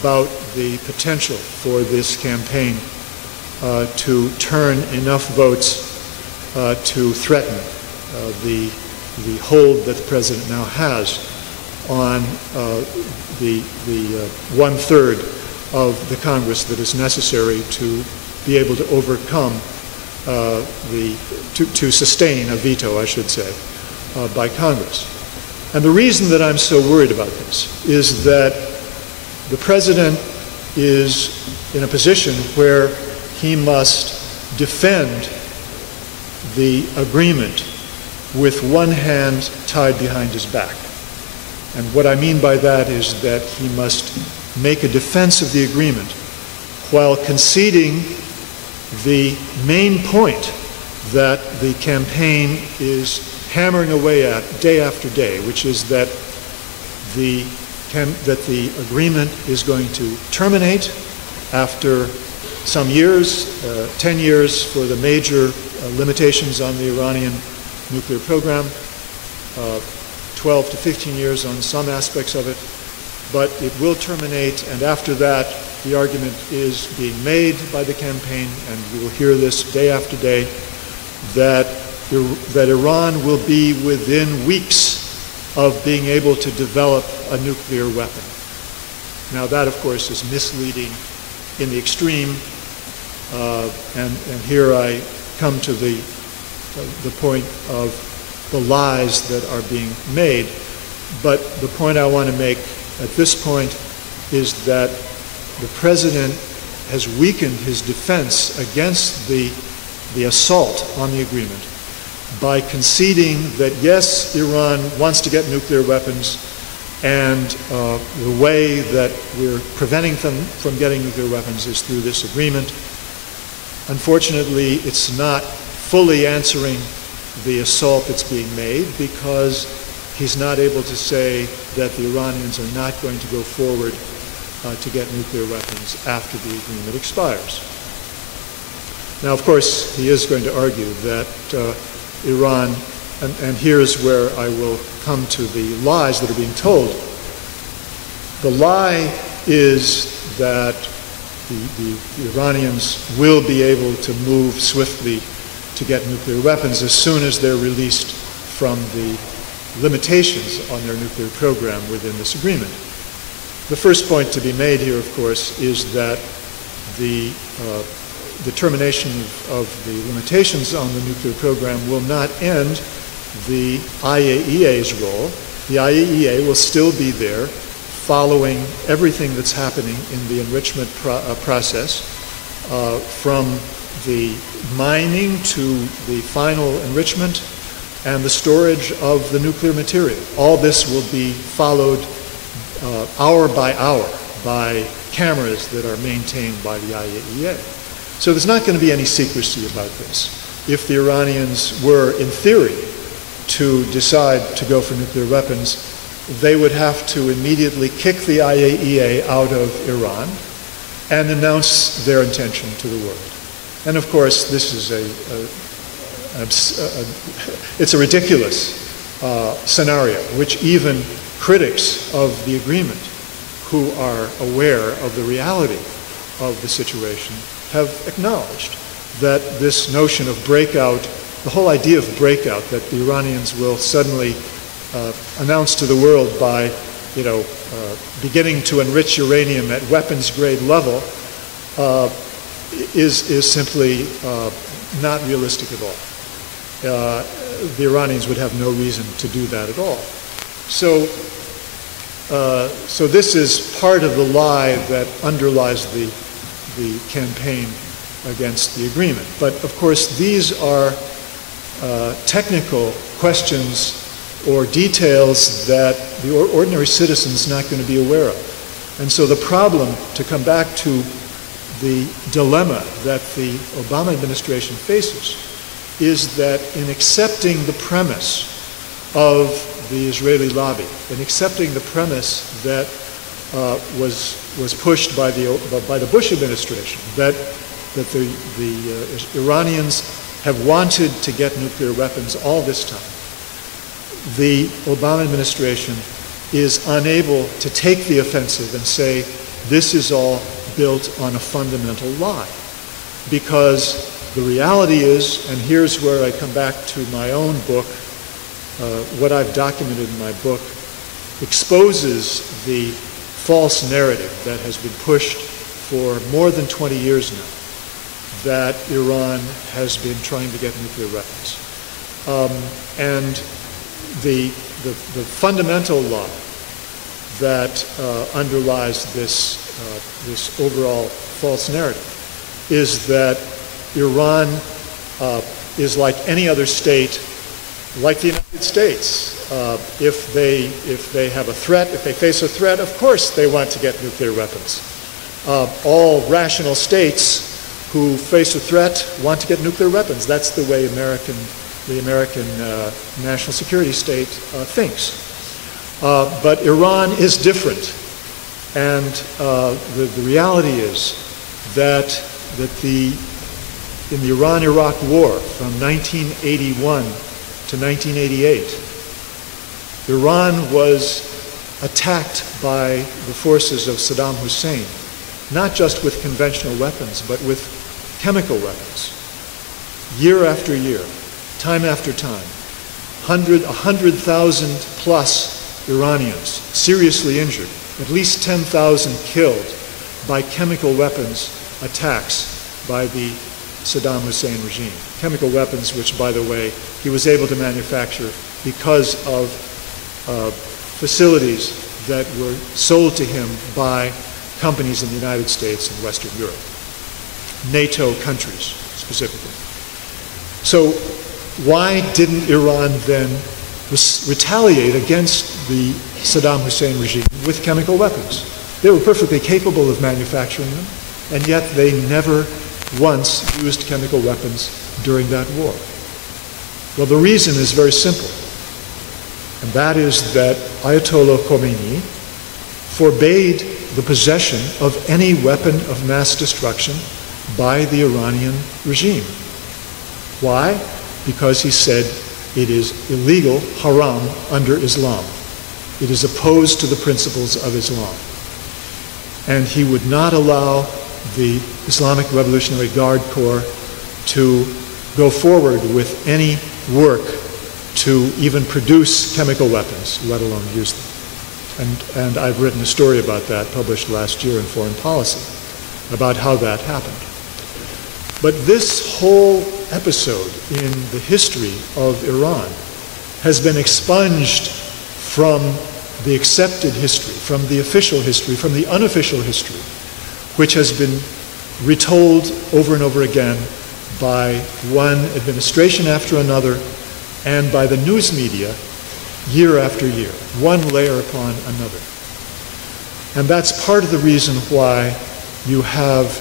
about the potential for this campaign to turn enough votes to threaten the hold that the president now has on the one-third of the Congress that is necessary to be able to overcome to sustain a veto, I should say, by Congress. And the reason that I'm so worried about this is that the president is in a position where he must defend the agreement with one hand tied behind his back. And what I mean by that is that he must make a defense of the agreement while conceding the main point that the campaign is hammering away at day after day, which is that the agreement is going to terminate after some years, 10 years for the major limitations on the Iranian nuclear program, 12 to 15 years on some aspects of it, but it will terminate, and after that, the argument is being made by the campaign, and you will hear this day after day, that Iran will be within weeks of being able to develop a nuclear weapon. Now that, of course, is misleading in the extreme, and here I come to the point of the lies that are being made. But the point I want to make at this point is that the president has weakened his defense against the assault on the agreement by conceding that, yes, Iran wants to get nuclear weapons, and the way that we're preventing them from getting nuclear weapons is through this agreement. Unfortunately, it's not fully answering the assault that's being made, because he's not able to say that the Iranians are not going to go forward to get nuclear weapons after the agreement expires. Now, of course, he is going to argue that Iran, and here's where I will come to the lies that are being told. The lie is that the Iranians will be able to move swiftly to get nuclear weapons as soon as they're released from the limitations on their nuclear program within this agreement. The first point to be made here, of course, is that the termination of the limitations on the nuclear program will not end the IAEA's role. The IAEA will still be there following everything that's happening in the enrichment process, from the mining to the final enrichment and the storage of the nuclear material. All this will be followed hour by hour by cameras that are maintained by the IAEA. So there's not going to be any secrecy about this. If the Iranians were, in theory, to decide to go for nuclear weapons, they would have to immediately kick the IAEA out of Iran and announce their intention to the world. And of course, this is it's a ridiculous scenario, which even critics of the agreement, who are aware of the reality of the situation, have acknowledged that this notion of breakout, the whole idea of breakout, that the Iranians will suddenly announce to the world by, beginning to enrich uranium at weapons grade level, is simply not realistic at all. The Iranians would have no reason to do that at all. So this is part of the lie that underlies the campaign against the agreement. But of course, these are technical questions or details that the ordinary citizen is not going to be aware of. And so the problem, to come back to the dilemma that the Obama administration faces, is that in accepting the premise of the Israeli lobby, in accepting the premise that was pushed by the Bush administration, that the Iranians have wanted to get nuclear weapons all this time, the Obama administration is unable to take the offensive and say, this is all built on a fundamental lie. Because the reality is, and here's where I come back to my own book, what I've documented in my book exposes the false narrative that has been pushed for more than 20 years now, that Iran has been trying to get nuclear weapons. And the fundamental lie that underlies this overall false narrative is that Iran is like any other state, like the United States. If they have a threat, if they face a threat, of course they want to get nuclear weapons. All rational states who face a threat want to get nuclear weapons. That's the way the American national security state thinks. But Iran is different. And the reality is that in the Iran-Iraq War from 1981 to 1988, Iran was attacked by the forces of Saddam Hussein, not just with conventional weapons, but with chemical weapons. Year after year, time after time, 100,000 plus Iranians seriously injured, at least 10,000 killed by chemical weapons attacks by the Saddam Hussein regime. Chemical weapons which, by the way, he was able to manufacture because of facilities that were sold to him by companies in the United States and Western Europe, NATO countries specifically. So why didn't Iran then retaliate against the Saddam Hussein regime with chemical weapons? They were perfectly capable of manufacturing them, and yet they never once used chemical weapons during that war. Well, the reason is very simple, and that is that Ayatollah Khomeini forbade the possession of any weapon of mass destruction by the Iranian regime. Why? Because he said it is illegal, haram, under Islam. It is opposed to the principles of Islam. And he would not allow the Islamic Revolutionary Guard Corps to go forward with any work to even produce chemical weapons, let alone use them. And I've written a story about that, published last year in Foreign Policy, about how that happened. But this whole episode in the history of Iran has been expunged from the accepted history, from the official history, from the unofficial history, which has been retold over and over again by one administration after another and by the news media year after year, one layer upon another. And that's part of the reason why you have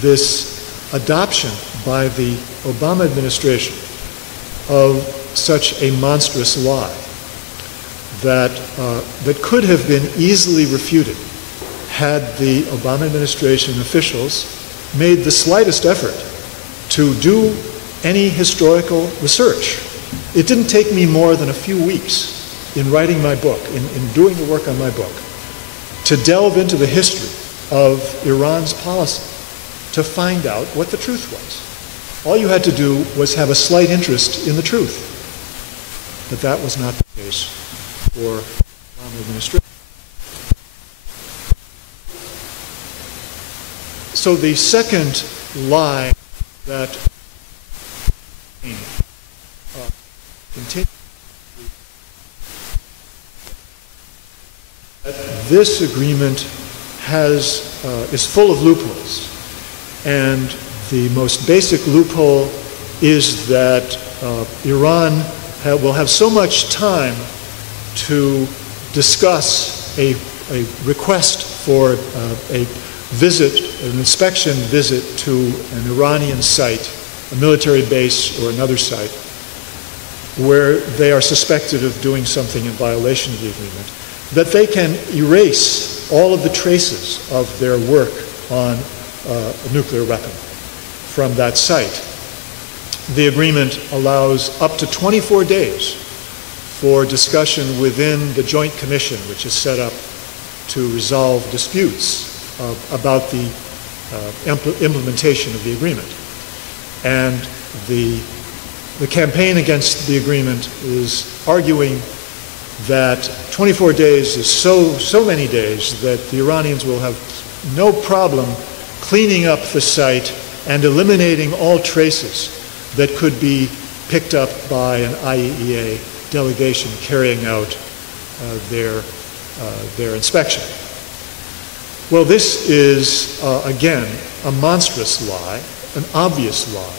this adoption by the Obama administration of such a monstrous lie that could have been easily refuted had the Obama administration officials made the slightest effort to do any historical research. It didn't take me more than a few weeks in writing my book, in doing the work on my book, to delve into the history of Iran's policy to find out what the truth was. All you had to do was have a slight interest in the truth. But that was not the case for the Obama administration. So the second lie that continues, this agreement is full of loopholes. And the most basic loophole is that Iran will have so much time to discuss a request for a visit, an inspection visit to an Iranian site, a military base or another site, where they are suspected of doing something in violation of the agreement, that they can erase all of the traces of their work on a nuclear weapon from that site. The agreement allows up to 24 days for discussion within the Joint Commission, which is set up to resolve disputes about the implementation of the agreement. And the campaign against the agreement is arguing that 24 days is so many days that the Iranians will have no problem cleaning up the site and eliminating all traces that could be picked up by an IAEA delegation carrying out their inspection. Well, this is, again, a monstrous lie, an obvious lie,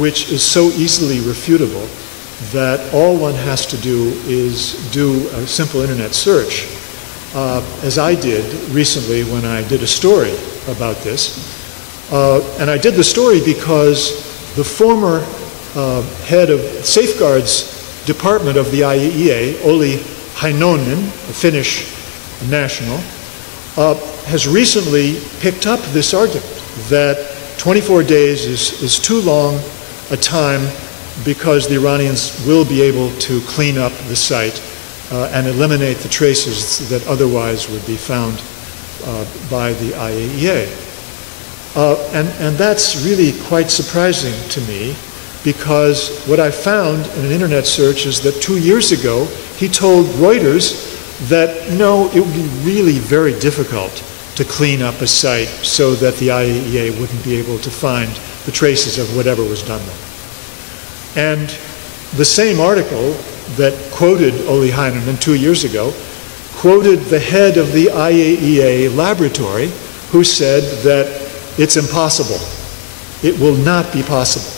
which is so easily refutable that all one has to do is do a simple internet search, as I did recently when I did a story about this. And I did the story because the former head of Safeguards Department of the IAEA, Olli Heinonen, a Finnish national, has recently picked up this argument that 24 days is too long a time because the Iranians will be able to clean up the site and eliminate the traces that otherwise would be found by the IAEA. And that's really quite surprising to me, because what I found in an internet search is that 2 years ago he told Reuters that, no, it would be really very difficult to clean up a site so that the IAEA wouldn't be able to find the traces of whatever was done there. And the same article that quoted Olli Heinonen 2 years ago quoted the head of the IAEA laboratory, who said that it's impossible, it will not be possible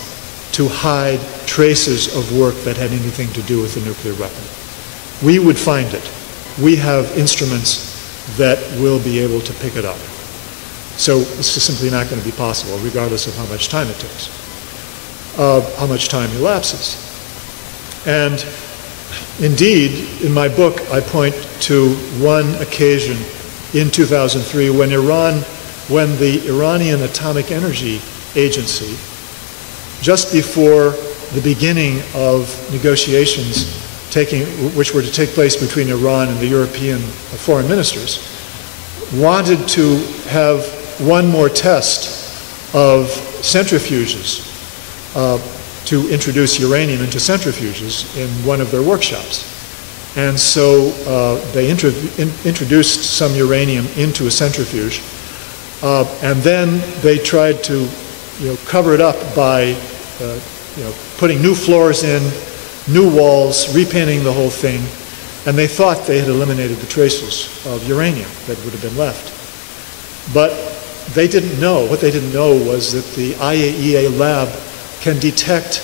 to hide traces of work that had anything to do with the nuclear weapon. We would find it. We have instruments that will be able to pick it up. So this is simply not going to be possible, regardless of how much time it takes, how much time elapses. And indeed, in my book, I point to one occasion in 2003 when the Iranian Atomic Energy Agency, just before the beginning of negotiations which were to take place between Iran and the European foreign ministers, wanted to have one more test of centrifuges to introduce uranium into centrifuges in one of their workshops. And so they introduced some uranium into a centrifuge, and then they tried to cover it up by putting new floors in, new walls, repainting the whole thing, and they thought they had eliminated the traces of uranium that would have been left. But they didn't know. What they didn't know was that the IAEA lab can detect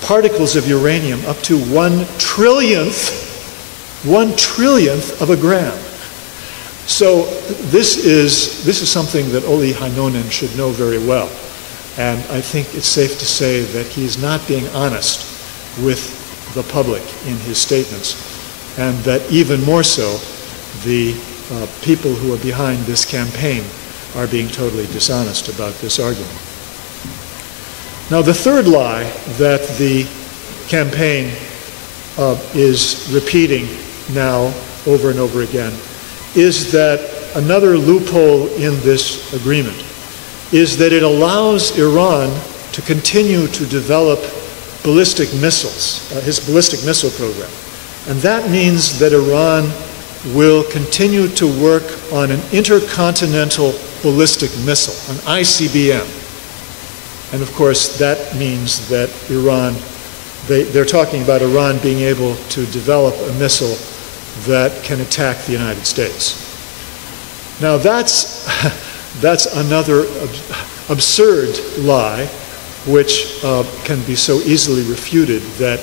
particles of uranium up to 1/trillionth of a gram. So this is something that Olli Heinonen should know very well. And I think it's safe to say that he's not being honest with the public in his statements, and that even more so, the people who are behind this campaign are being totally dishonest about this argument. Now, the third lie that the campaign is repeating now over and over again is that another loophole in this agreement is that it allows Iran to continue to develop ballistic missiles, his ballistic missile program. And that means that Iran will continue to work on an intercontinental ballistic missile, an ICBM. And of course, that means that Iran, they're talking about Iran being able to develop a missile that can attack the United States. Now that's another absurd lie, which can be so easily refuted that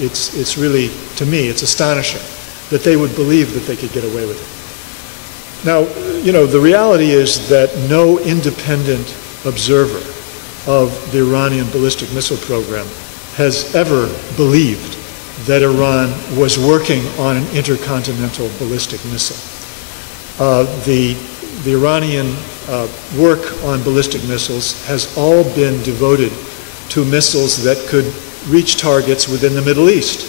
it's really, to me, it's astonishing that they would believe that they could get away with it. Now, the reality is that no independent observer of the Iranian ballistic missile program has ever believed that Iran was working on an intercontinental ballistic missile. The Iranian work on ballistic missiles has all been devoted to missiles that could reach targets within the Middle East.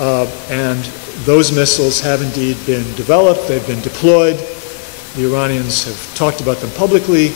And those missiles have indeed been developed, they've been deployed, The Iranians have talked about them publicly.